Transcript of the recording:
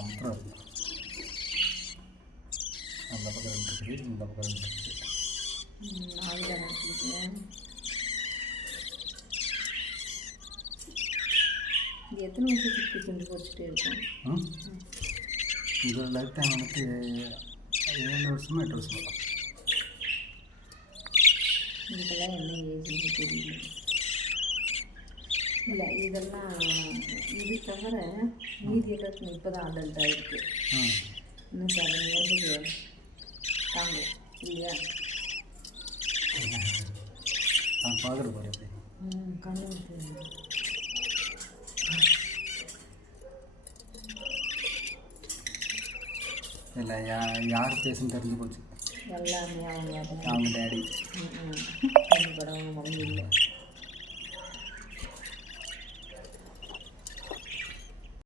அப்புறம் இருக்கும். அந்த பக்கம் 2 இருக்குது, இந்த பக்கம் 2 இருக்குது. 4 தானே இருக்குது. இது எத்தனை வருஷத்துக்கு குஞ்சு பொறிச்சிட்டே இருக்கும்? இது லைஃப் டைம் வந்துட்டு 7 வருஷமா 8 வருஷமா தான். இதுக்கெல்லாம் என்ன ஏஜ்னு தெரியல. இல்லை இதெல்லாம் இது தவிர மீதியெல்லாம் இப்போ தான் அடல்ட் ஆகிருக்கு. இன்னும் 7 இயர்ஸுக்கு தாங்க இல்லையா? நான் பார்க்குற போகிறேன். கண்ணு இல்லை யார் பேசுன்னு தெரிஞ்சு போச்சு. எல்லாமே அவங்க அவங்க டேடி அவங்க மம்மி இல்லை.